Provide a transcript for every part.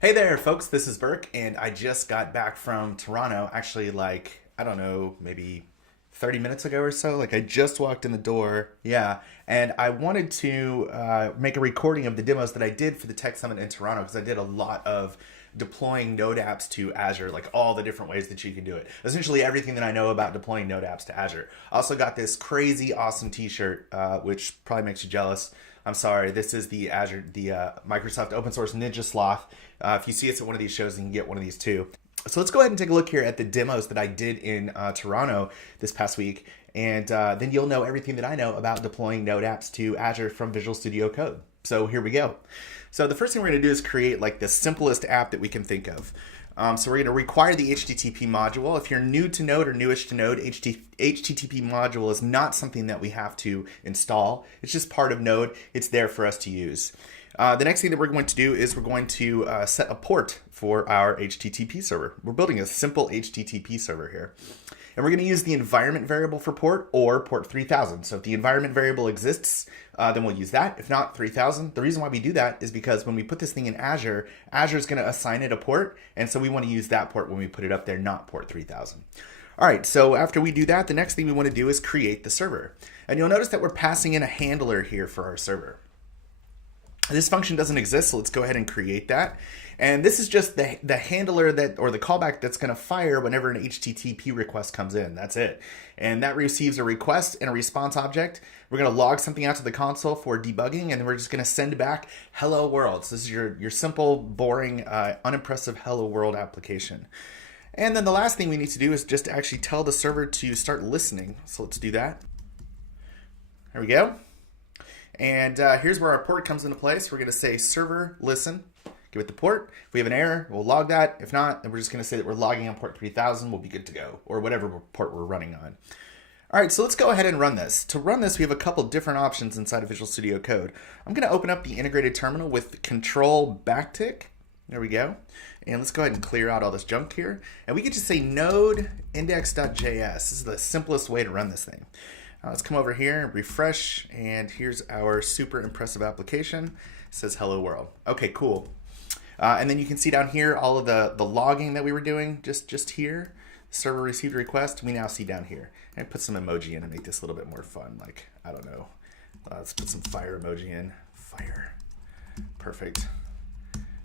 Hey there, folks. This is Burke, and I just got back from Toronto. Actually, I don't know, maybe 30 minutes ago or so. I just walked in the door. Yeah. And I wanted to make a recording of the demos that I did for the Tech Summit in Toronto because I did a lot of deploying Node apps to Azure, like all the different ways that you can do it. Essentially, everything that I know about deploying Node apps to Azure. I also got this crazy awesome t shirt, which probably makes you jealous. I'm sorry. This is the Microsoft open source Ninja Sloth. If you see us at one of these shows, you can get one of these too. So let's go ahead and take a look here at the demos that I did in Toronto this past week. And then you'll know everything that I know about deploying Node apps to Azure from Visual Studio Code. So here we go. So the first thing we're going to do is create the simplest app that we can think of. So we're going to require the HTTP module. If you're new to Node or newish to Node, HTTP module is not something that we have to install. It's just part of Node. It's there for us to use. The next thing that we're going to do is we're going to set a port for our HTTP server. We're building a simple HTTP server here. And we're going to use the environment variable for port or port 3000. So if the environment variable exists, then we'll use that. If not, 3000. The reason why we do that is because when we put this thing in Azure, Azure is going to assign it a port. And so we want to use that port when we put it up there, not port 3000. All right, so after we do that, the next thing we want to do is create the server. And you'll notice that we're passing in a handler here for our server. This function doesn't exist, so let's go ahead and create that. And this is just the handler or the callback that's going to fire whenever an HTTP request comes in. That's it. And that receives a request and a response object. We're going to log something out to the console for debugging, and then we're just going to send back hello world. So this is your simple, boring, unimpressive hello world application. And then the last thing we need to do is just actually tell the server to start listening. So let's do that. There we go. And here's where our port comes into place. We're going to say server listen, give it the port. If we have an error, we'll log that. If not, then we're just going to say that we're logging on port 3000. We'll be good to go, or whatever port we're running on. All right, so let's go ahead and run this. To run this, we have a couple different options inside of Visual Studio Code. I'm going to open up the integrated terminal with control backtick. There we go. And let's go ahead and clear out all this junk here. And we can just say node index.js. This is the simplest way to run this thing. Let's come over here and refresh, and here's our super impressive application. It says hello world. Okay, cool. And then you can see down here all of the logging that we were doing just here. Server received a request. We now see down here. And put some emoji in to make this a little bit more fun. I don't know. Let's put some fire emoji in. Fire. Perfect.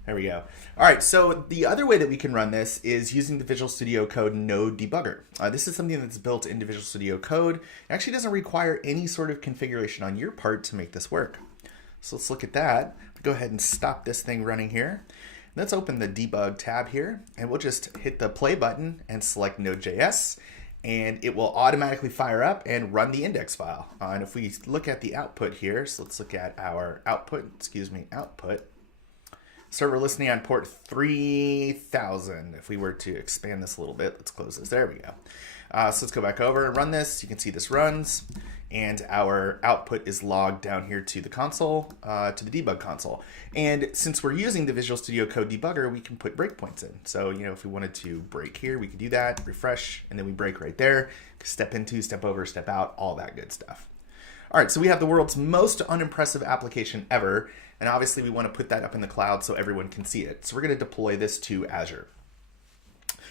There we go. All right, so the other way that we can run this is using the Visual Studio Code Node Debugger. This is something that's built into Visual Studio Code. It actually doesn't require any sort of configuration on your part to make this work. So let's look at that. Go ahead and stop this thing running here. Let's open the debug tab here, and we'll just hit the play button and select Node.js, and it will automatically fire up and run the index file. And if we look at the output here, so let's look at our output. Server listening on port 3000. If we were to expand this a little bit, let's close this. There we go. So let's go back over and run this. You can see this runs, and our output is logged down here to the console, to the debug console. And since we're using the Visual Studio Code debugger, we can put breakpoints in. So, if we wanted to break here, we could do that, refresh, and then we break right there. Step into, step over, step out, all that good stuff. All right, so we have the world's most unimpressive application ever, and obviously we want to put that up in the cloud so everyone can see it. So we're going to deploy this to Azure.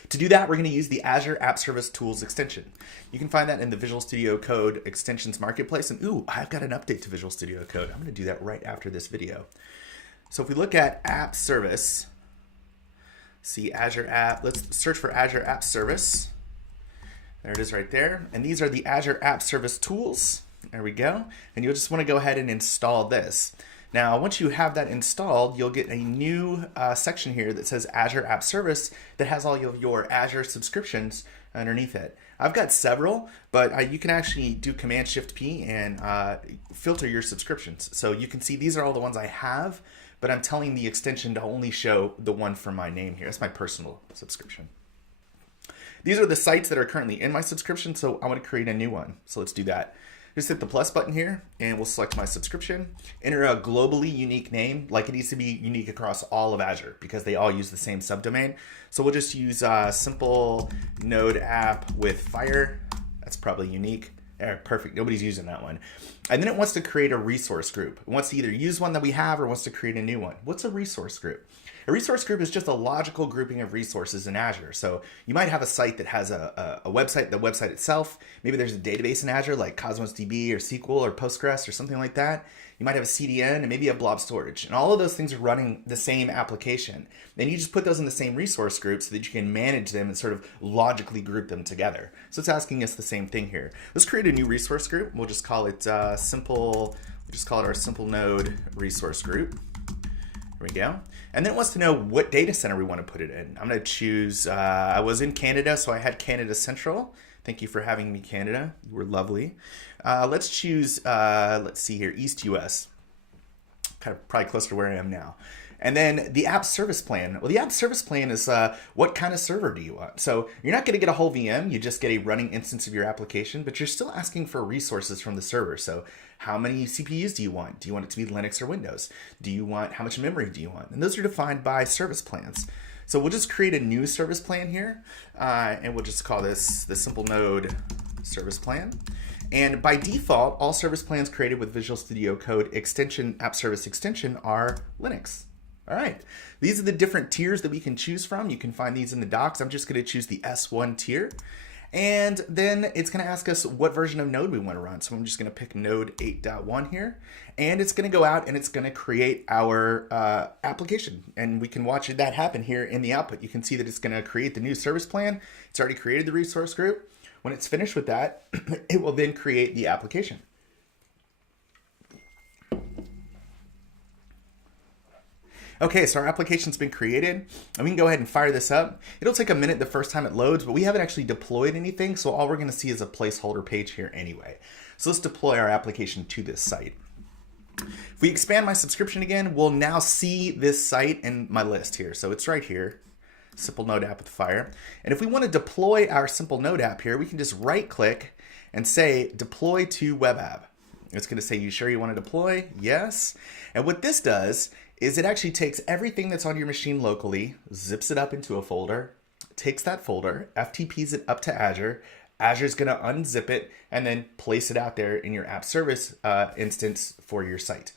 To do that, we're going to use the Azure App Service Tools extension. You can find that in the Visual Studio Code Extensions Marketplace, and ooh, I've got an update to Visual Studio Code. I'm going to do that right after this video. So if we look at App Service, see Azure App, let's search for Azure App Service. There it is right there. And these are the Azure App Service Tools. There we go. And you'll just want to go ahead and install this. Now, once you have that installed, you'll get a new section here that says Azure App Service that has all of your Azure subscriptions underneath it. I've got several, but you can actually do Command-Shift-P and filter your subscriptions. So you can see these are all the ones I have, but I'm telling the extension to only show the one for my name here. It's my personal subscription. These are the sites that are currently in my subscription, so I want to create a new one. So let's do that. Just hit the plus button here, and we'll select my subscription. Enter a globally unique name, like it needs to be unique across all of Azure because they all use the same subdomain. So we'll just use simple node app with fire. That's probably unique. Yeah, perfect. Nobody's using that one. And then it wants to create a resource group. It wants to either use one that we have or wants to create a new one. What's a resource group? A resource group is just a logical grouping of resources in Azure. So you might have a site that has a website, the website itself. Maybe there's a database in Azure like Cosmos DB or SQL or Postgres or something like that. You might have a CDN and maybe a blob storage. And all of those things are running the same application. Then you just put those in the same resource group so that you can manage them and sort of logically group them together. So it's asking us the same thing here. Let's create a new resource group. We'll just call it our simple node resource group. There we go. And then it wants to know what data center we want to put it in. I'm going to choose, I was in Canada, so I had Canada Central. Thank you for having me, Canada. You were lovely. Let's choose, let's see here, East US. Kind of probably closer to where I am now. And then the app service plan. Well, the app service plan is what kind of server do you want? So you're not going to get a whole VM. You just get a running instance of your application, but you're still asking for resources from the server. So how many CPUs do you want? Do you want it to be Linux or Windows? Do you want, how much memory do you want? And those are defined by service plans. So we'll just create a new service plan here, and we'll just call this the simple node service plan. And by default, all service plans created with Visual Studio Code extension, app service extension are Linux. All right, these are the different tiers that we can choose from. You can find these in the docs. I'm just going to choose the S1 tier. And then it's going to ask us what version of Node we want to run. So I'm just going to pick Node 8.1 here. And it's going to go out and it's going to create our application. And we can watch that happen here in the output. You can see that it's going to create the new service plan. It's already created the resource group. When it's finished with that, it will then create the application. Okay, so our application's been created, and we can go ahead and fire this up. It'll take a minute the first time it loads, but we haven't actually deployed anything, so all we're gonna see is a placeholder page here anyway. So let's deploy our application to this site. If we expand my subscription again, we'll now see this site in my list here. So it's right here, Simple Node App with Fire. And if we wanna deploy our Simple Node App here, we can just right click and say, deploy to web app. It's gonna say, you sure you wanna deploy? Yes. And what this does is it actually takes everything that's on your machine locally, zips it up into a folder, takes that folder, FTPs it up to Azure. Azure's gonna unzip it and then place it out there in your app service instance for your site.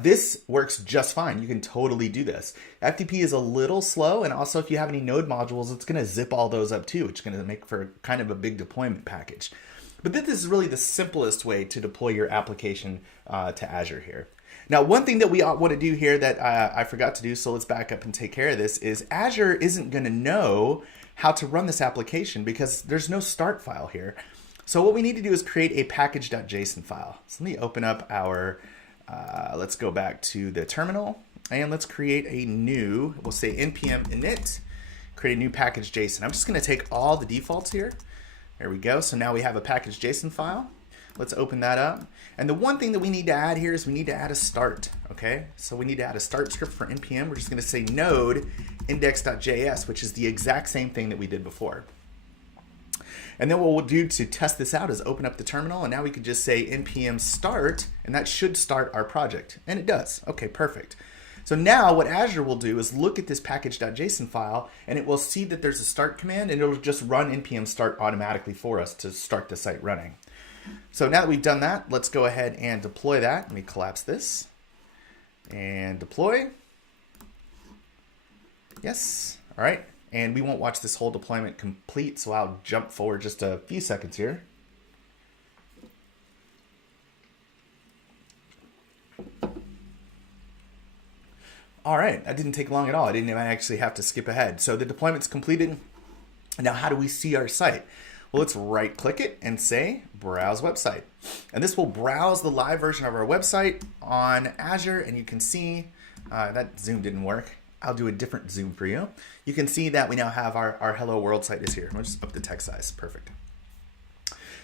This works just fine. You can totally do this. FTP is a little slow, and also if you have any node modules, it's gonna zip all those up too, which is gonna make for kind of a big deployment package. But this is really the simplest way to deploy your application to Azure here. Now, one thing that we want to do here that I forgot to do, so let's back up and take care of this, is Azure isn't going to know how to run this application because there's no start file here. So what we need to do is create a package.json file. So let me open up our, let's go back to the terminal, and let's create a new, we'll say npm init, create a new package.json. I'm just going to take all the defaults here. There we go. So now we have a package.json file. Let's open that up. And the one thing that we need to add here is we need to add a start, okay? So we need to add a start script for npm. We're just gonna say node index.js, which is the exact same thing that we did before. And then what we'll do to test this out is open up the terminal, and now we could just say npm start, and that should start our project. And it does. Okay, perfect. So now what Azure will do is look at this package.json file, and it will see that there's a start command, and it'll just run npm start automatically for us to start the site running. So now that we've done that, let's go ahead and deploy that. Let me collapse this and deploy. Yes, all right. And we won't watch this whole deployment complete, so I'll jump forward just a few seconds here. All right, that didn't take long at all. I didn't even actually have to skip ahead. So the deployment's completed. Now, how do we see our site? Well, let's right click it and say browse website. And this will browse the live version of our website on Azure, and you can see that zoom didn't work. I'll do a different zoom for you. You can see that we now have our hello world site is here. I'll just up the text size, perfect.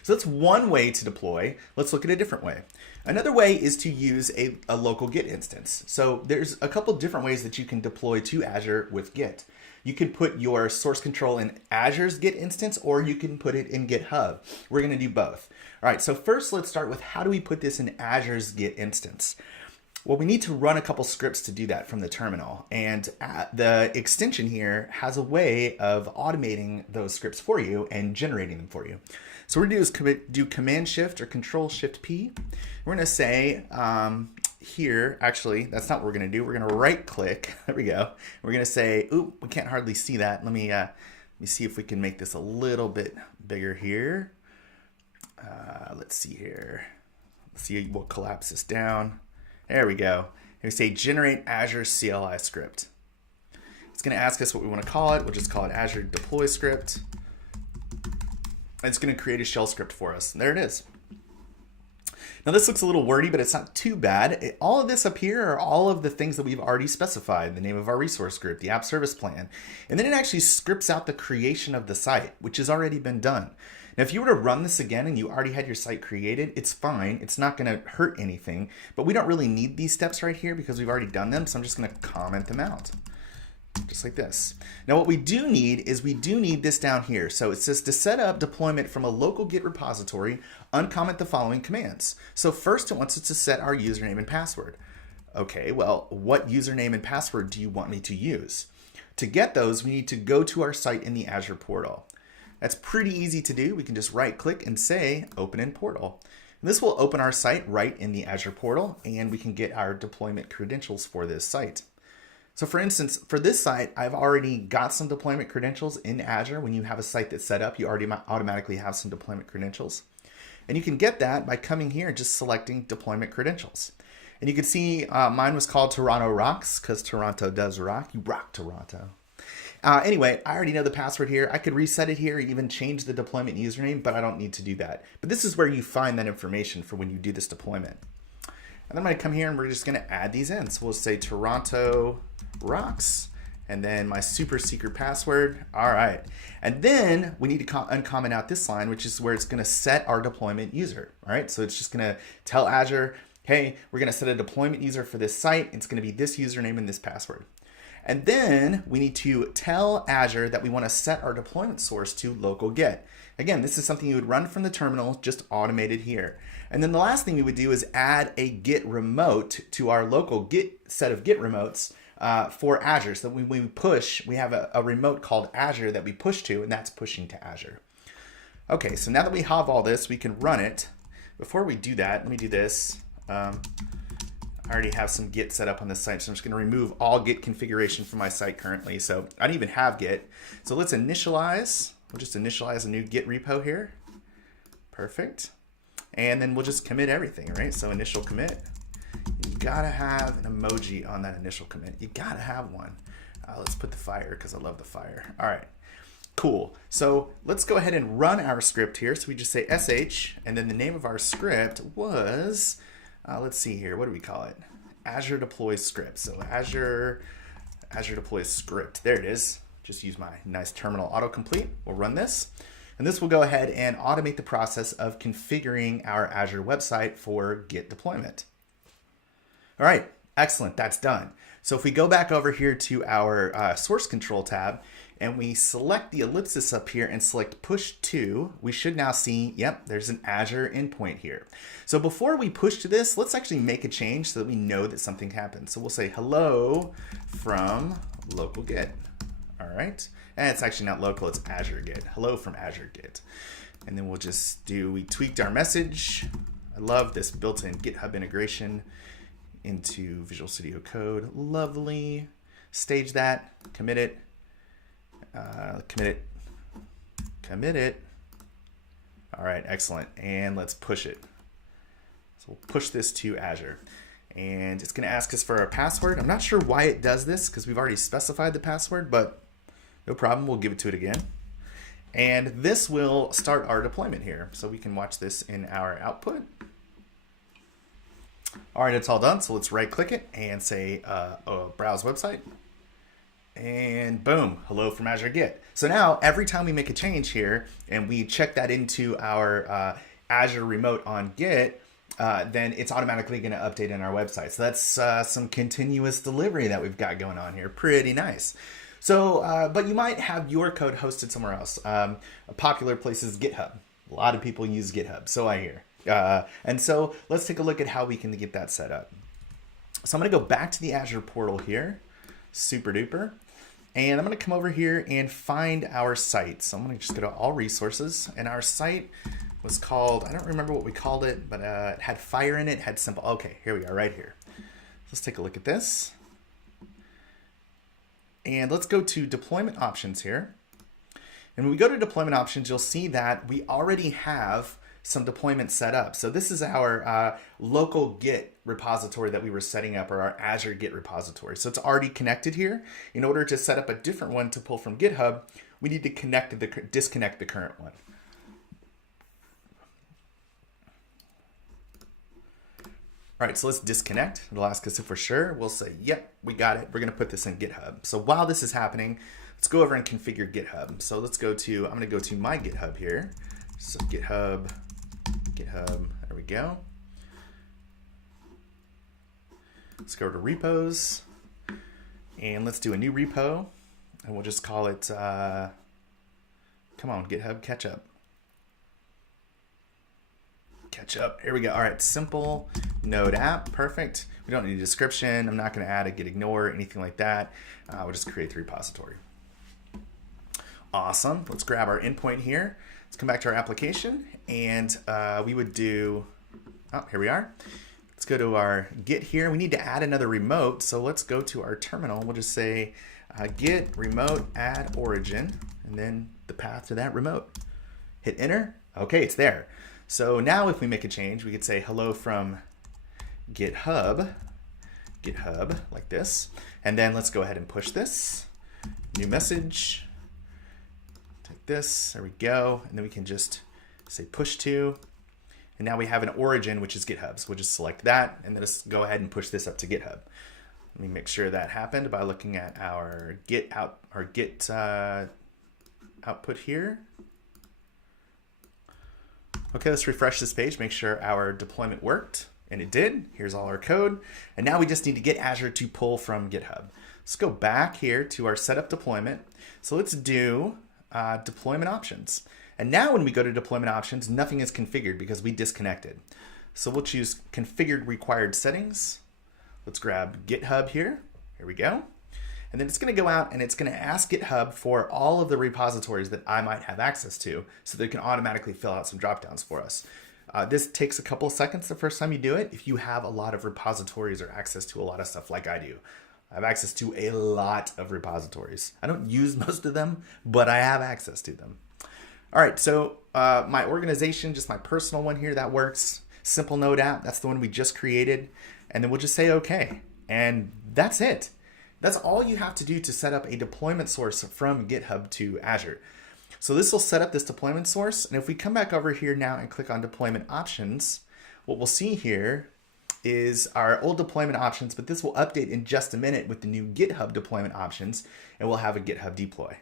So that's one way to deploy. Let's look at a different way. Another way is to use a local Git instance. So there's a couple different ways that you can deploy to Azure with Git. You can put your source control in Azure's Git instance, or you can put it in GitHub. We're going to do both. All right, so first let's start with how do we put this in Azure's Git instance. Well, we need to run a couple scripts to do that from the terminal. And the extension here has a way of automating those scripts for you and generating them for you. So what we're going to do is do Command Shift or Control Shift P. We're going to say here, actually, that's not what we're going to do. We're going to right click. There we go. We're going to say, ooh, we can't hardly see that. Let me see if we can make this a little bit bigger here. Let's see here. Let's see, we'll collapse this down. There we go. And we say generate Azure CLI script. It's going to ask us what we want to call it. We'll just call it Azure deploy script. And it's going to create a shell script for us. And there it is. Now this looks a little wordy, but it's not too bad. All of this up here are all of the things that we've already specified. The name of our resource group, the app service plan. And then it actually scripts out the creation of the site, which has already been done. Now, if you were to run this again and you already had your site created, it's fine. It's not going to hurt anything, but we don't really need these steps right here because we've already done them. So I'm just going to comment them out just like this. Now, what we do need is we do need this down here. So it says to set up deployment from a local Git repository, uncomment the following commands. So first it wants us to set our username and password. Okay, well, what username and password do you want me to use? To get those, we need to go to our site in the Azure portal. That's pretty easy to do. We can just right click and say open in portal. And this will open our site right in the Azure portal, and we can get our deployment credentials for this site. So for instance, for this site, I've already got some deployment credentials in Azure. When you have a site that's set up, you already automatically have some deployment credentials. And you can get that by coming here and just selecting deployment credentials. And you can see mine was called Toronto Rocks because Toronto does rock. You rock Toronto. Anyway, I already know the password here. I could reset it here, even change the deployment username, but I don't need to do that. But this is where you find that information for when you do this deployment. And I'm going to come here and we're just going to add these in. So we'll say Toronto Rocks and then my super secret password. All right. And then we need to uncomment out this line, which is where it's going to set our deployment user. All right. So it's just going to tell Azure, hey, we're going to set a deployment user for this site. It's going to be this username and this password. And then we need to tell Azure that we want to set our deployment source to local Git. Again, this is something you would run from the terminal, just automated here. And then the last thing we would do is add a Git remote to our local Git set of Git remotes for Azure. So when we push, we have a remote called Azure that we push to, and that's pushing to Azure. Okay, so now that we have all this, we can run it. Before we do that, let me do this. I already have some Git set up on this site, so I'm just going to remove all Git configuration from my site currently. So I don't even have Git. So let's initialize. We'll just initialize a new Git repo here. Perfect. And then we'll just commit everything, right? So initial commit. You got to have an emoji on that initial commit. You got to have one. Let's put the fire because I love the fire. All right. Cool. So let's go ahead and run our script here. So we just say sh, and then the name of our script was... let's see here. What do we call it? Azure deploy script. So Azure deploy script. There it is. Just use my nice terminal autocomplete. We'll run this. And this will go ahead and automate the process of configuring our Azure website for Git deployment. All right. Excellent. That's done. So if we go back over here to our source control tab and we select the ellipsis up here and select push to, we should now see, yep, there's an Azure endpoint here. So before we push to this, let's actually make a change so that we know that something happened. So we'll say hello from local Git. All right. And it's actually not local, it's Azure Git. Hello from Azure Git. And then we'll just we tweaked our message. I love this built-in GitHub integration into Visual Studio Code. Lovely. Stage that, commit it. Commit it. All right, excellent. And let's push it. So we'll push this to Azure. And it's going to ask us for our password. I'm not sure why it does this because we've already specified the password, but no problem. We'll give it to it again. And this will start our deployment here. So we can watch this in our output. All right, it's all done. So let's right click it and say browse website. And boom, hello from Azure Git. So now every time we make a change here and we check that into our Azure remote on Git, then it's automatically going to update in our website. So that's some continuous delivery that we've got going on here. Pretty nice. So, but you might have your code hosted somewhere else. A popular place is GitHub. A lot of people use GitHub, so I hear. And so let's take a look at how we can get that set up. So I'm going to go back to the Azure portal here, super duper. And I'm going to come over here and find our site. So I'm going to just go to all resources, and our site was called, I don't remember what we called it, but it had fire in it, had simple. Okay, here we are right here. Let's take a look at this. And let's go to deployment options here. And when we go to deployment options, you'll see that we already have some deployment set up. So this is our local Git repository that we were setting up, or our Azure Git repository. So it's already connected here. In order to set up a different one to pull from GitHub, we need to disconnect the current one. All right, so let's disconnect. It'll ask us if we're sure. We'll say, yep, we got it. We're gonna put this in GitHub. So while this is happening, let's go over and configure GitHub. So let's go to, I'm gonna go to my GitHub here. So GitHub, there we go. Let's go to repos, and let's do a new repo, and we'll just call it, come on, GitHub, catch up. Here we go. All right, simple node app, perfect. We don't need a description. I'm not going to add a git ignore, anything like that. We'll just create the repository. Awesome. Let's grab our endpoint here. Let's come back to our application, and we would do, oh, here we are. Let's go to our Git here. We need to add another remote, so let's go to our terminal. We'll just say git remote add origin, and then the path to that remote. Hit enter. Okay, it's there. So now if we make a change, we could say hello from GitHub, like this. And then let's go ahead and push this. New message. Take this, there we go. And then we can just say push to. And now we have an origin, which is GitHub. So we'll just select that, and then let's go ahead and push this up to GitHub. Let me make sure that happened by looking at our Git output here. Okay, let's refresh this page, make sure our deployment worked, and it did. Here's all our code. And now we just need to get Azure to pull from GitHub. Let's go back here to our setup deployment. So let's do deployment options. And now when we go to deployment options, nothing is configured because we disconnected. So we'll choose configured required settings. Let's grab GitHub here. Here we go. And then it's going to go out and it's going to ask GitHub for all of the repositories that I might have access to, so that it can automatically fill out some dropdowns for us. This takes a couple of seconds the first time you do it if you have a lot of repositories or access to a lot of stuff like I do. I have access to a lot of repositories. I don't use most of them, but I have access to them. All right, so my organization, just my personal one here, that works. Simple node app, that's the one we just created. And then we'll just say okay. And that's it. That's all you have to do to set up a deployment source from GitHub to Azure. So this will set up this deployment source. And if we come back over here now and click on deployment options, what we'll see here is our old deployment options, but this will update in just a minute with the new GitHub deployment options, and we'll have a GitHub deploy.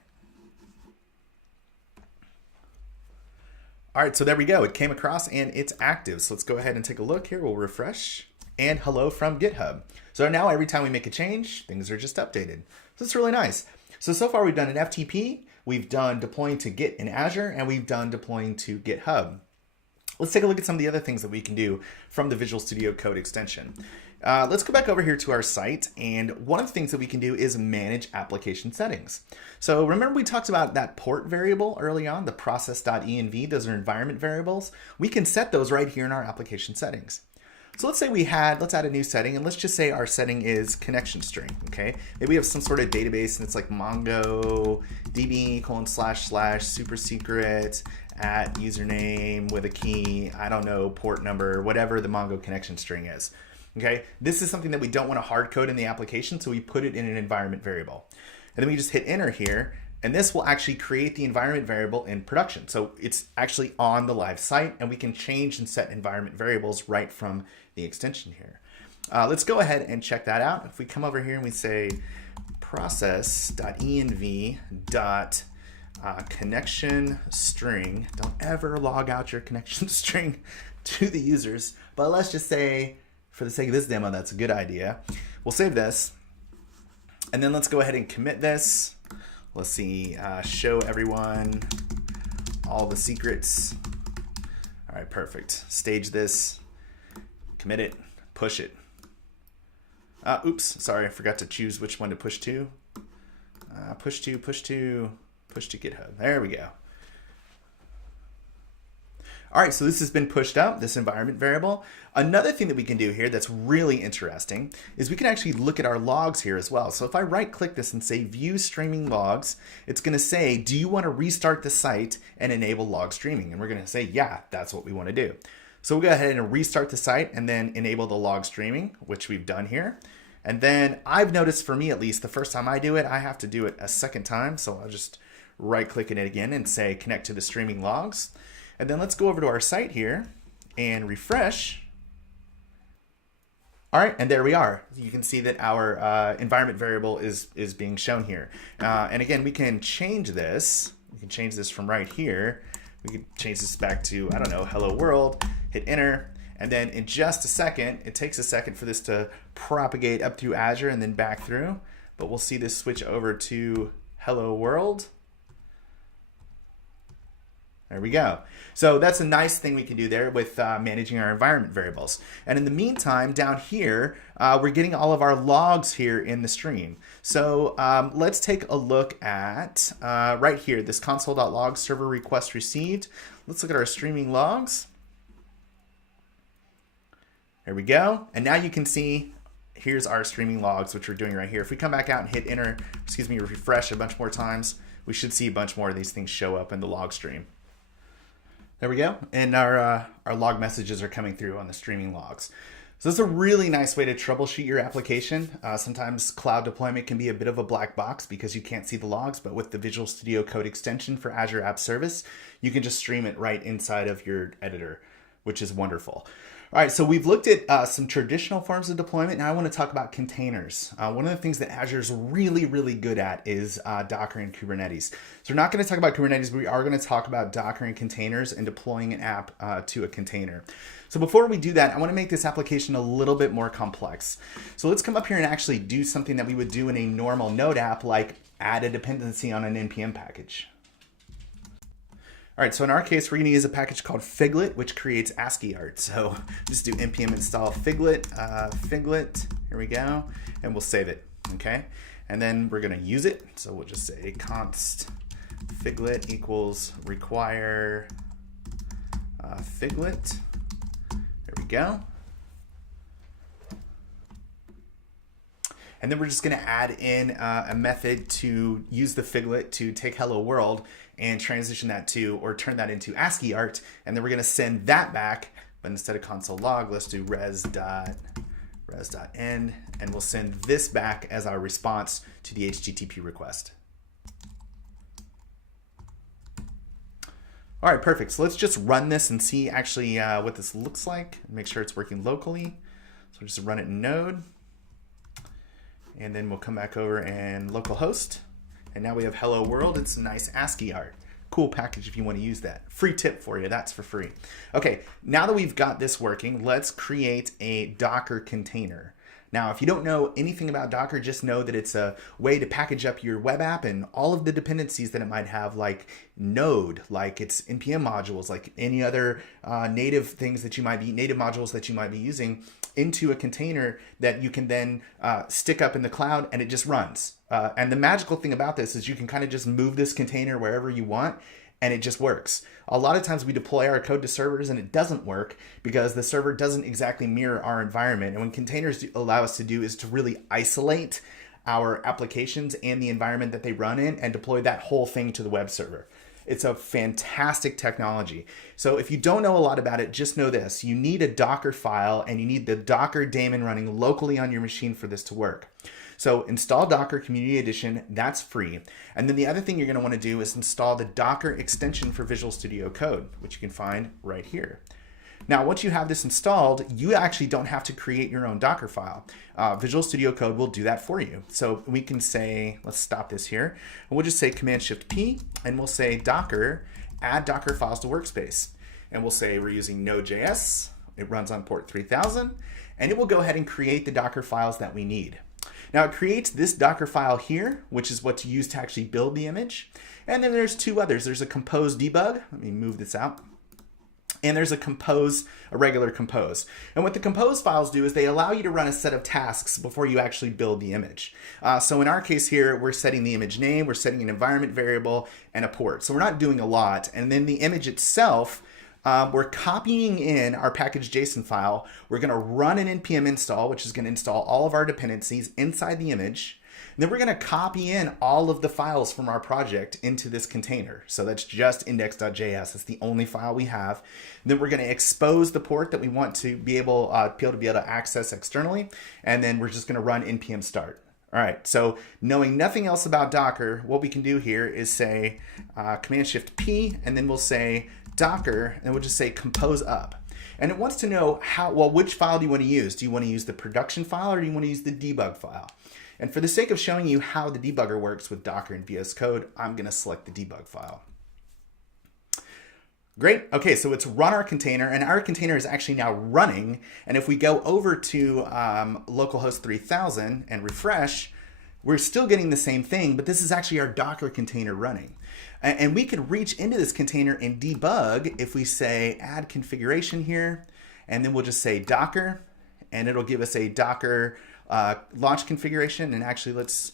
All right, so there we go. It came across and it's active. So let's go ahead and take a look here. We'll refresh. And hello from GitHub. So now every time we make a change, things are just updated. So it's really nice. So far we've done an FTP, we've done deploying to Git in Azure, and we've done deploying to GitHub. Let's take a look at some of the other things that we can do from the Visual Studio Code extension. Let's go back over here to our site, and one of the things that we can do is manage application settings. So remember we talked about that port variable early on, the process.env, those are environment variables. We can set those right here in our application settings. So let's say let's add a new setting, and let's just say our setting is connection string, okay? Maybe we have some sort of database and it's like MongoDB // super secret at username with a key, I don't know, port number, whatever the Mongo connection string is, okay? This is something that we don't want to hard code in the application, so we put it in an environment variable. And then we just hit enter here, and this will actually create the environment variable in production. So it's actually on the live site, and we can change and set environment variables right from the extension here. Let's go ahead and check that out. If we come over here and we say process.env connection string, don't ever log out your connection string to the users, but let's just say, for the sake of this demo, that's a good idea. We'll save this, and then let's go ahead and commit this. Let's see, show everyone all the secrets. All right, perfect. Stage this, commit it, push it. Oops, sorry, I forgot to choose which one to push to. Push to GitHub. There we go. All right, so this has been pushed up, this environment variable. Another thing that we can do here that's really interesting is we can actually look at our logs here as well. So if I right click this and say view streaming logs, it's gonna say, do you wanna restart the site and enable log streaming? And we're gonna say, yeah, that's what we wanna do. So we'll go ahead and restart the site and then enable the log streaming, which we've done here. And then I've noticed, for me at least, the first time I do it, I have to do it a second time. So I'll just right click in it again and say connect to the streaming logs. And then let's go over to our site here and refresh. All right, and there we are. You can see that our environment variable is being shown here. And again, we can change this. We can change this from right here. We can change this back to, I don't know, hello world, hit enter. And then in just a second, it takes a second for this to propagate up through Azure and then back through. But we'll see this switch over to hello world. There we go. So that's a nice thing we can do there with managing our environment variables. And in the meantime, down here, we're getting all of our logs here in the stream. So let's take a look at right here, this console.log server request received. Let's look at our streaming logs. There we go. And now you can see, here's our streaming logs, which we're doing right here. If we come back out and hit enter, refresh a bunch more times, we should see a bunch more of these things show up in the log stream. There we go. And our log messages are coming through on the streaming logs. So that's a really nice way to troubleshoot your application. Sometimes cloud deployment can be a bit of a black box because you can't see the logs, but with the Visual Studio Code extension for Azure App Service, you can just stream it right inside of your editor, which is wonderful. All right, so we've looked at some traditional forms of deployment. Now I want to talk about containers. One of the things that Azure is really, really good at is Docker and Kubernetes. So we're not going to talk about Kubernetes, but we are going to talk about Docker and containers and deploying an app to a container. So before we do that, I want to make this application a little bit more complex. So let's come up here and actually do something that we would do in a normal Node app, like add a dependency on an NPM package. All right, so in our case, we're gonna use a package called Figlet, which creates ASCII art. So just do npm install Figlet, here we go, and we'll save it, okay? And then we're gonna use it. So we'll just say const Figlet equals require Figlet. There we go. And then we're just gonna add in a method to use the Figlet to take hello world and transition that to, or turn that into ASCII art. And then we're gonna send that back, but instead of console log, let's do res.end, and we'll send this back as our response to the HTTP request. All right, perfect. So let's just run this and see actually what this looks like, make sure it's working locally. So just run it in Node. And then we'll come back over and localhost. And now we have hello world. It's a nice ASCII art. Cool package if you want to use that. Free tip for you, that's for free. Okay, now that we've got this working, let's create a Docker container. Now, if you don't know anything about Docker, just know that it's a way to package up your web app and all of the dependencies that it might have, like Node, like its NPM modules, like any other native things that you might be, native modules that you might be using, into a container that you can then stick up in the cloud, and it just runs. And the magical thing about this is you can kind of just move this container wherever you want, and it just works. A lot of times we deploy our code to servers and it doesn't work because the server doesn't exactly mirror our environment. And what containers allow us to do is to really isolate our applications and the environment that they run in and deploy that whole thing to the web server. It's a fantastic technology. So if you don't know a lot about it, just know this. You need a Docker file and you need the Docker daemon running locally on your machine for this to work. So install Docker Community Edition, that's free. And then the other thing you're gonna wanna do is install the Docker extension for Visual Studio Code, which you can find right here. Now, once you have this installed, you actually don't have to create your own Docker file. Visual Studio Code will do that for you. So we can say, let's stop this here. And we'll just say Command-Shift-P, and we'll say Docker, add Docker files to workspace. And we'll say we're using Node.js, it runs on port 3000, and it will go ahead and create the Docker files that we need. Now it creates this Docker file here, which is what to use to actually build the image. And then there's two others. There's a compose debug. Let me move this out. And there's a regular compose. And what the compose files do is they allow you to run a set of tasks before you actually build the image. So in our case here, we're setting the image name, we're setting an environment variable, and a port. So we're not doing a lot. And then the image itself, we're copying in our package.json file. We're going to run an npm install, which is going to install all of our dependencies inside the image. And then we're going to copy in all of the files from our project into this container. So that's just index.js. That's the only file we have. And then we're going to expose the port that we want to be able to access externally. And then we're just going to run npm start. All right, so knowing nothing else about Docker, what we can do here is say Command-Shift-P, and then we'll say Docker, and we'll just say compose up. And it wants to know which file do you want to use? Do you want to use the production file or do you want to use the debug file? And for the sake of showing you how the debugger works with Docker and VS Code, I'm going to select the debug file. Great. Okay, so it's run our container, and our container is actually now running. And if we go over to localhost 3000 and refresh, we're still getting the same thing, but this is actually our Docker container running. And we could reach into this container and debug if we say add configuration here, and then we'll just say Docker, and it'll give us a Docker launch configuration. And actually, let's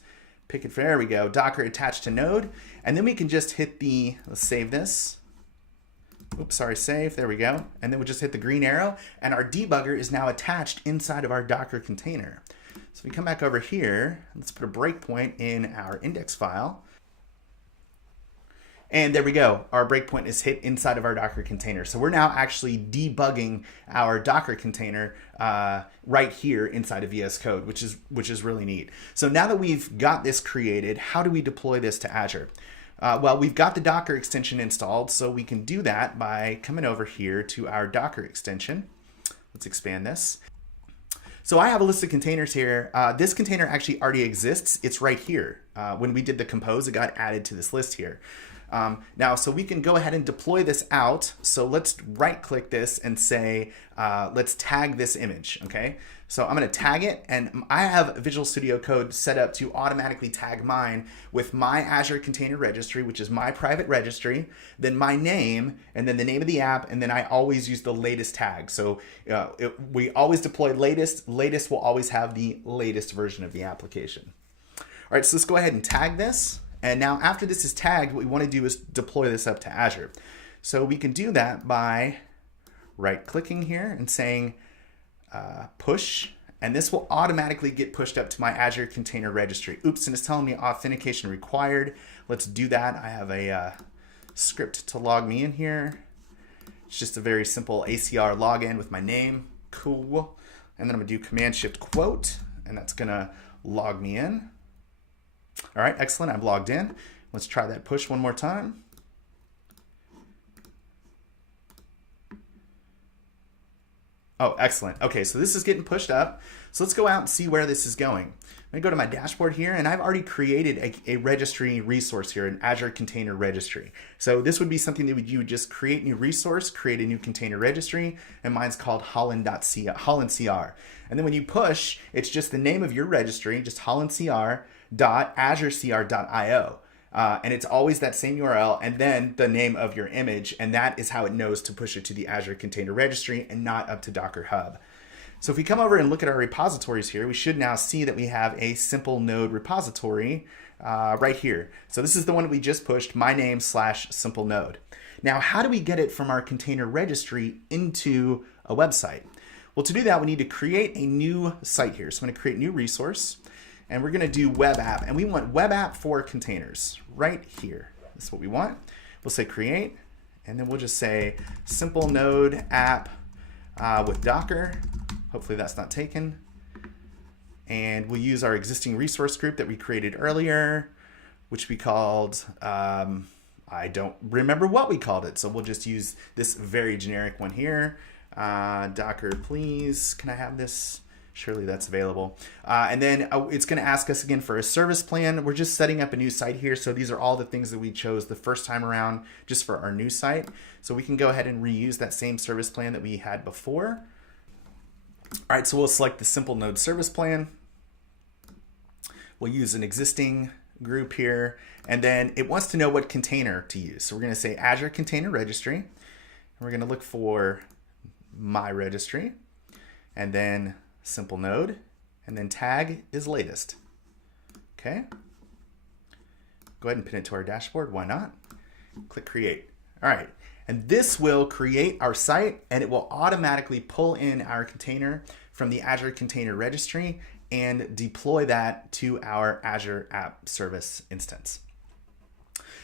pick it. There we go. Docker attached to node. And then we can just hit let's save this. Oops, sorry, save. There we go. And then we'll just hit the green arrow, and our debugger is now attached inside of our Docker container. So we come back over here. Let's put a breakpoint in our index file. And there we go. Our breakpoint is hit inside of our Docker container. So we're now actually debugging our Docker container right here inside of VS Code, which is really neat. So now that we've got this created, how do we deploy this to Azure? Well, we've got the Docker extension installed, so we can do that by coming over here to our Docker extension. Let's expand this. So I have a list of containers here. This container actually already exists. It's right here. When we did the compose, it got added to this list here. Now, so we can go ahead and deploy this out. So let's right click this and say, let's tag this image, okay? So I'm gonna tag it, and I have Visual Studio Code set up to automatically tag mine with my Azure Container Registry, which is my private registry, then my name, and then the name of the app, and then I always use the latest tag. So we always deploy latest. Latest will always have the latest version of the application. All right, so let's go ahead and tag this. And now after this is tagged, what we want to do is deploy this up to Azure. So we can do that by right-clicking here and saying push, and this will automatically get pushed up to my Azure Container Registry. Oops, and it's telling me authentication required. Let's do that. I have a script to log me in here. It's just a very simple ACR login with my name. Cool. And then I'm going to do Command-Shift-Quote, and that's going to log me in. All right, excellent. I've logged in. Let's try that push one more time. Oh, excellent. Okay, so this is getting pushed up. So let's go out and see where this is going. I'm gonna go to my dashboard here, and I've already created a registry resource here, an Azure Container Registry. So this would be something that you would just create new resource, create a new container registry, and mine's called hollandcr. And then when you push, it's just the name of your registry, just hollandcr.azurecr.io. And it's always that same URL and then the name of your image, and that is how it knows to push it to the Azure Container Registry and not up to Docker Hub. So if we come over and look at our repositories here, we should now see that we have a simple node repository right here. So this is the one that we just pushed, my name / simple node. Now, how do we get it from our container registry into a website? Well, to do that, we need to create a new site here. So I'm going to create a new resource, and we're going to do web app, and we want web app for containers right here. That's what we want. We'll say create, and then we'll just say simple node app with Docker. Hopefully that's not taken. And we'll use our existing resource group that we created earlier, which we called, I don't remember what we called it. So we'll just use this very generic one here. Docker, please, can I have this? Surely that's available. And then it's going to ask us again for a service plan. We're just setting up a new site here. So these are all the things that we chose the first time around just for our new site. So we can go ahead and reuse that same service plan that we had before. All right, so we'll select the simple node service plan. We'll use an existing group here. And then it wants to know what container to use. So we're going to say Azure Container Registry. We're going to look for my registry, and then simple node, and then tag is latest. Okay. Go ahead and pin it to our dashboard. Why not? Click create. All right. And this will create our site, and it will automatically pull in our container from the Azure Container Registry and deploy that to our Azure App Service instance.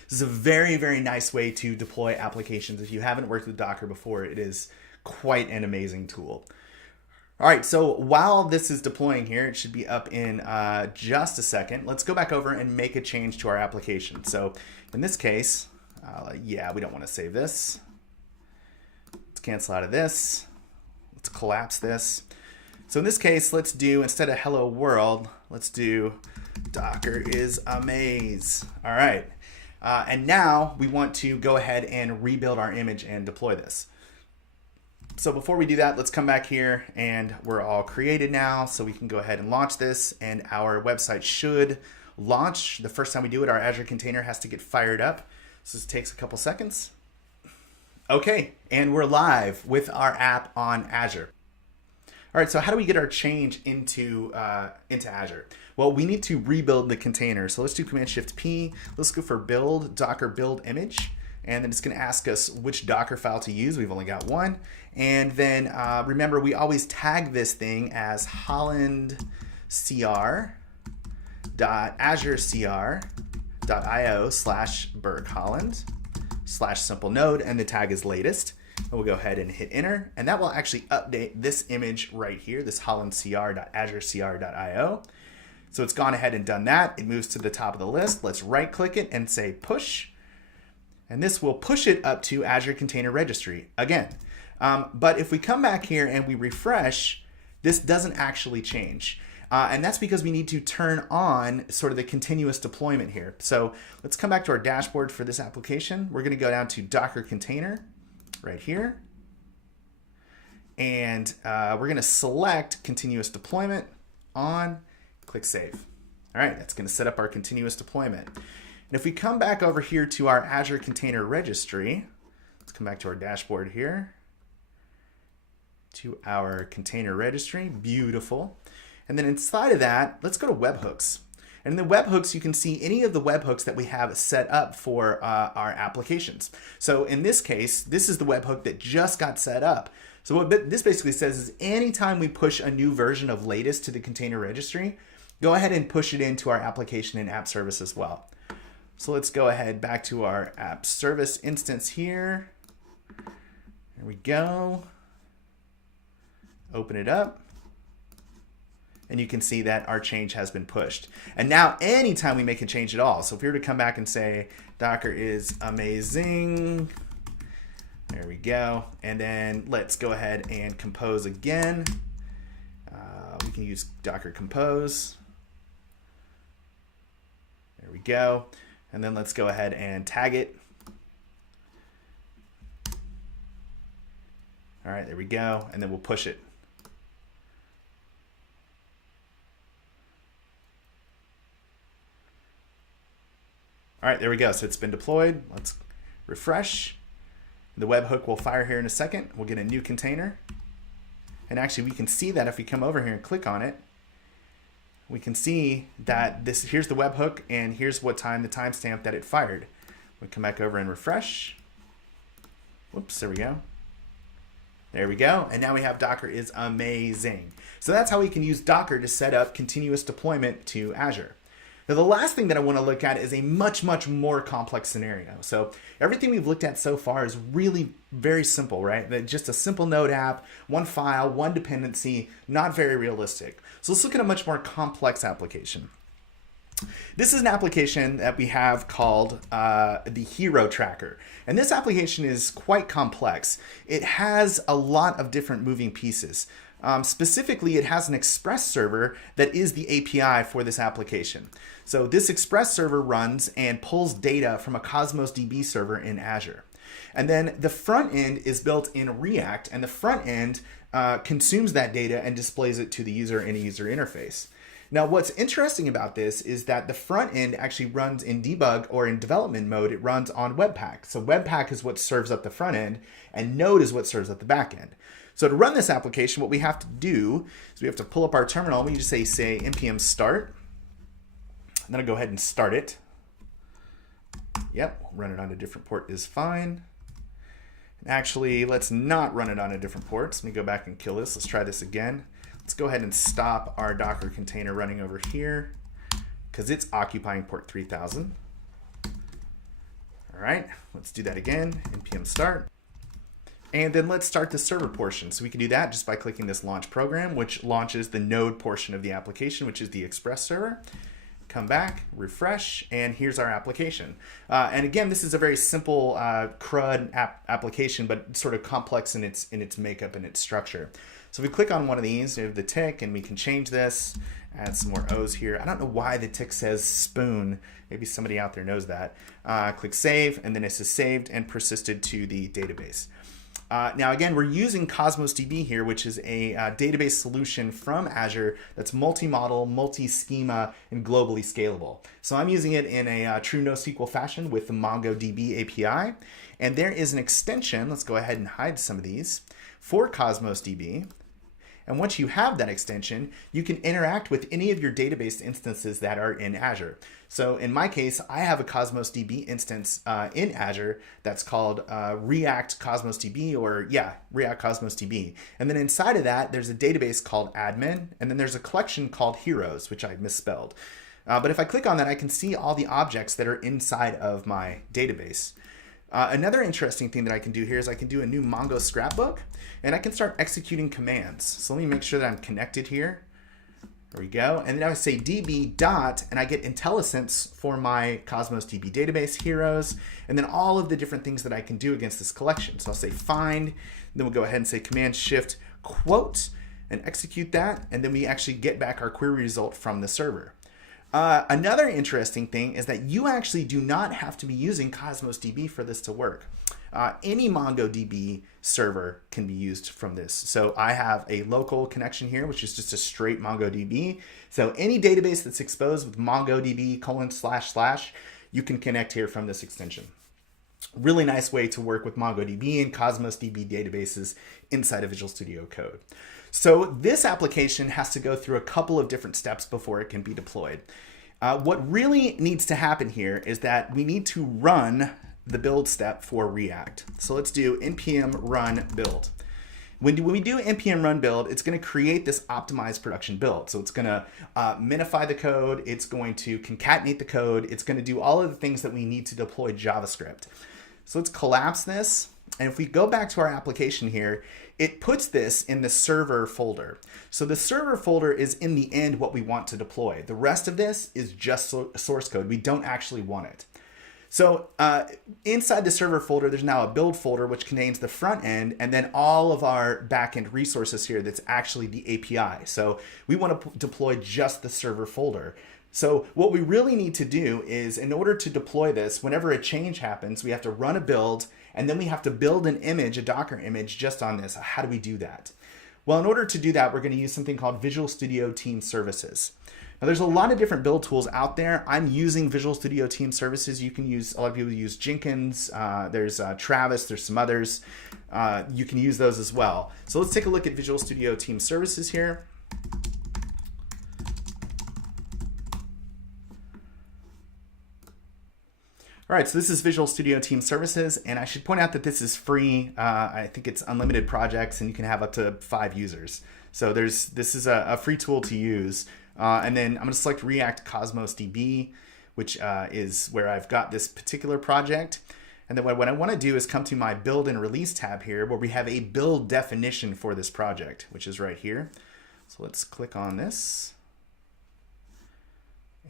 This is a very, very nice way to deploy applications. If you haven't worked with Docker before, it is quite an amazing tool. All right, so while this is deploying here, it should be up in just a second. Let's go back over and make a change to our application. So in this case, yeah, we don't want to save this. Let's cancel out of this. Let's collapse this. So in this case, let's do, instead of hello world, let's do Docker is amaze. All right. And now we want to go ahead and rebuild our image and deploy this. So before we do that, let's come back here, and we're all created now. So we can go ahead and launch this, and our website should launch. The first time we do it, our Azure container has to get fired up. So this takes a couple seconds. Okay, and we're live with our app on Azure. All right, so how do we get our change into Azure? Well, we need to rebuild the container. So let's do Command-Shift-P. Let's go for build, Docker build image. And then it's going to ask us which Docker file to use. We've only got one. And then remember, we always tag this thing as hollandcr.azurecr.io/Berg/simple node, and the tag is latest. And we'll go ahead and hit enter, and that will actually update this image right here, this hollandcr.azurecr.io. So it's gone ahead and done that. It moves to the top of the list. Let's right click it and say push. And this will push it up to Azure Container Registry again. But if we come back here and we refresh, this doesn't actually change. And that's because we need to turn on sort of the continuous deployment here. So let's come back to our dashboard for this application. We're going to go down to Docker Container right here. And we're going to select continuous deployment on, click save. All right, that's going to set up our continuous deployment. And if we come back over here to our Azure Container Registry, let's come back to our dashboard here, to our Container Registry, beautiful. And then inside of that, let's go to webhooks. And in the webhooks, you can see any of the webhooks that we have set up for our applications. So in this case, this is the webhook that just got set up. So what this basically says is anytime we push a new version of latest to the Container Registry, go ahead and push it into our application and app service as well. So let's go ahead back to our app service instance here. There we go. Open it up. And you can see that our change has been pushed. And now anytime we make a change at all, so if we were to come back and say Docker is amazing, there we go. And then let's go ahead and compose again. We can use Docker compose. There we go. And then let's go ahead and tag it. All right, there we go. And then we'll push it. All right, there we go. So it's been deployed. Let's refresh. The webhook will fire here in a second. We'll get a new container. And actually, we can see that if we come over here and click on it, we can see that here's the webhook, and here's what time, the timestamp that it fired. We come back over and refresh. Whoops, there we go. There we go. And now we have Docker is amazing. So that's how we can use Docker to set up continuous deployment to Azure. Now, the last thing that I want to look at is a much, much more complex scenario. So everything we've looked at so far is really very simple, right? Just a simple node app, one file, one dependency, not very realistic. So let's look at a much more complex application. This is an application that we have called the Hero Tracker. And this application is quite complex. It has a lot of different moving pieces. Specifically, it has an Express server that is the API for this application. So this Express server runs and pulls data from a Cosmos DB server in Azure. And then the front end is built in React, and the front end consumes that data and displays it to the user in a user interface. Now, what's interesting about this is that the front end actually runs in debug or in development mode. It runs on Webpack. So Webpack is what serves up the front end, and Node is what serves up the back end. So to run this application, what we have to do is we have to pull up our terminal. We just say npm start. And then I'll go ahead and start it. Yep, run it on a different port is fine. Actually, let's not run it on a different port. So let me go back and kill this. Let's try this again. Let's go ahead and stop our Docker container running over here because it's occupying port 3000. All right, let's do that again. npm start. And then let's start the server portion. So we can do that just by clicking this launch program, which launches the node portion of the application, which is the Express server. Come back, refresh, and here's our application. And again, this is a very simple CRUD application, but sort of complex in its makeup and its structure. So if we click on one of these, we have the tick, and we can change this, add some more O's here. I don't know why the tick says spoon. Maybe somebody out there knows that. Click save, and then it says saved and persisted to the database. Now, again, we're using Cosmos DB here, which is a database solution from Azure that's multi-model, multi-schema, and globally scalable. So I'm using it in a true NoSQL fashion with the MongoDB API. And there is an extension, let's go ahead and hide some of these, for Cosmos DB. And once you have that extension, you can interact with any of your database instances that are in Azure. So in my case, I have a Cosmos DB instance in Azure that's called React Cosmos DB, or React Cosmos DB. And then inside of that, there's a database called admin, and then there's a collection called heroes, which I misspelled. But if I click on that, I can see all the objects that are inside of my database. Another interesting thing that I can do here is I can do a new Mongo scrapbook, and I can start executing commands. So let me make sure that I'm connected here. There we go. And then I say db dot, and I get IntelliSense for my Cosmos DB database, heroes, and then all of the different things that I can do against this collection. So I'll say find, then we'll go ahead and say Command Shift quote and execute that, and then we actually get back our query result from the server. Another interesting thing is that you actually do not have to be using Cosmos DB for this to work. Any MongoDB server can be used from this. So I have a local connection here, which is just a straight MongoDB. So any database that's exposed with MongoDB : you can connect here from this extension. Really nice way to work with MongoDB and Cosmos DB databases inside of Visual Studio Code. So this application has to go through a couple of different steps before it can be deployed. What really needs to happen here is that we need to run the build step for React. So let's do npm run build. When we do npm run build, it's going to create this optimized production build. So it's going to minify the code. It's going to concatenate the code. It's going to do all of the things that we need to deploy JavaScript. So let's collapse this. And if we go back to our application here, it puts this in the server folder. So the server folder is in the end what we want to deploy. The rest of this is just source code. We don't actually want it. So inside the server folder, there's now a build folder, which contains the front end and then all of our backend resources here that's actually the API. So we want to deploy just the server folder. So what we really need to do is, in order to deploy this, whenever a change happens, we have to run a build, and then we have to build an image, a Docker image, just on this. How do we do that? Well, in order to do that, we're going to use something called Visual Studio Team Services. Now, there's a lot of different build tools out there. I'm using Visual Studio Team Services. You can use, a lot of people use Jenkins. There's Travis. There's some others. You can use those as well. So let's take a look at Visual Studio Team Services here. All right, so this is Visual Studio Team Services, and I should point out that this is free. I think it's unlimited projects, and you can have up to 5 users. So this is a free tool to use. And then I'm going to select React Cosmos DB, which is where I've got this particular project. And then what I want to do is come to my Build and Release tab here, where we have a build definition for this project, which is right here. So let's click on this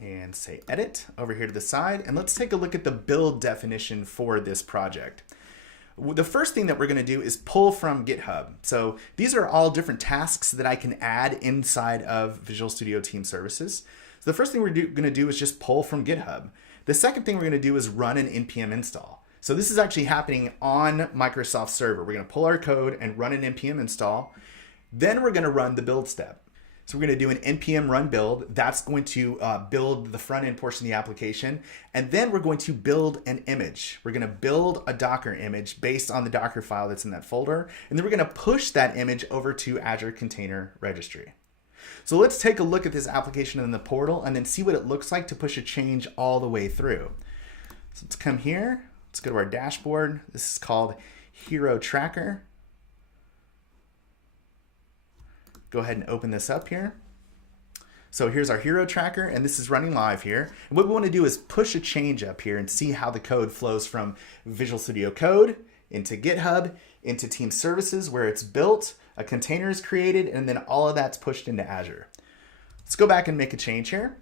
and say edit over here to the side, and let's take a look at the build definition for this project. The first thing that we're going to do is pull from GitHub. So these are all different tasks that I can add inside of Visual Studio Team Services. So the first thing we're going to do is just pull from GitHub. The second thing we're going to do is run an npm install. So this is actually happening on Microsoft Server. We're going to pull our code and run an npm install. Then we're going to run the build step. So we're going to do an npm run build. That's going to build the front end portion of the application. And then we're going to build an image. We're going to build a Docker image based on the Docker file that's in that folder. And then we're going to push that image over to Azure Container Registry. So let's take a look at this application in the portal and then see what it looks like to push a change all the way through. So let's come here. Let's go to our dashboard. This is called Hero Tracker. Go ahead and open this up here. So here's our Hero Tracker, and this is running live here. And what we want to do is push a change up here and see how the code flows from Visual Studio Code into GitHub, into Team Services where it's built, a container is created, and then all of that's pushed into Azure. Let's go back and make a change here.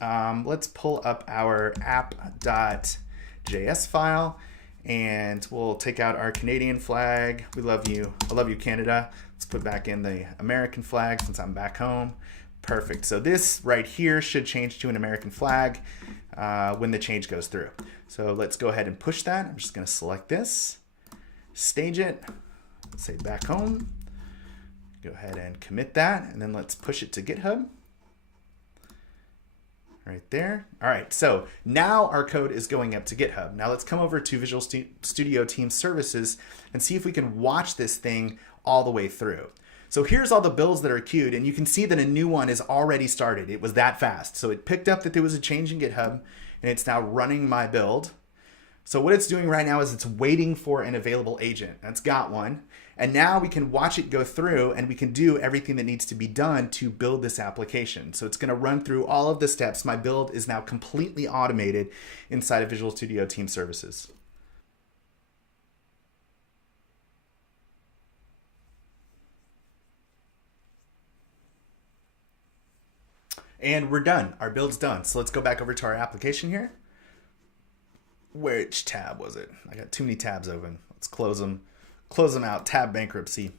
Let's pull up our app.js file, and we'll take out our Canadian flag. We love you. I love you, Canada. Let's put back in the American flag since I'm back home. Perfect. So this right here should change to an American flag when the change goes through. So let's go ahead and push that. I'm just going to select this, stage it, say back home. Go ahead and commit that, and then let's push it to GitHub. Right there. All right, so now our code is going up to GitHub. Now let's come over to Visual Studio Team Services and see if we can watch this thing all the way through. So here's all the builds that are queued, and you can see that a new one is already started. It was that fast. So it picked up that there was a change in GitHub, and it's now running my build. So what it's doing right now is it's waiting for an available agent. It's got one. And now we can watch it go through and we can do everything that needs to be done to build this application. So it's going to run through all of the steps. My build is now completely automated inside of Visual Studio Team Services. And we're done. Our build's done. So let's go back over to our application here. Which tab was it? I got too many tabs open. Let's close them. Close them out. Tab bankruptcy.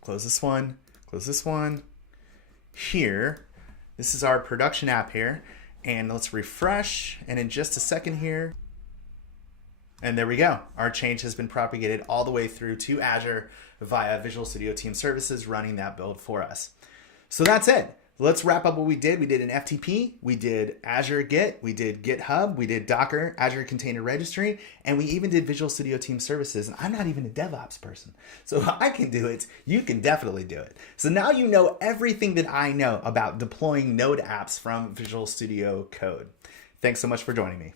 Close this one. Close this one. Here, this is our production app here. And let's refresh. And in just a second here. And there we go. Our change has been propagated all the way through to Azure via Visual Studio Team Services running that build for us. So that's it. Let's wrap up what we did. We did an FTP, we did Azure Git, we did GitHub, we did Docker, Azure Container Registry, and we even did Visual Studio Team Services. And I'm not even a DevOps person. So if I can do it, you can definitely do it. So now you know everything that I know about deploying Node apps from Visual Studio Code. Thanks so much for joining me.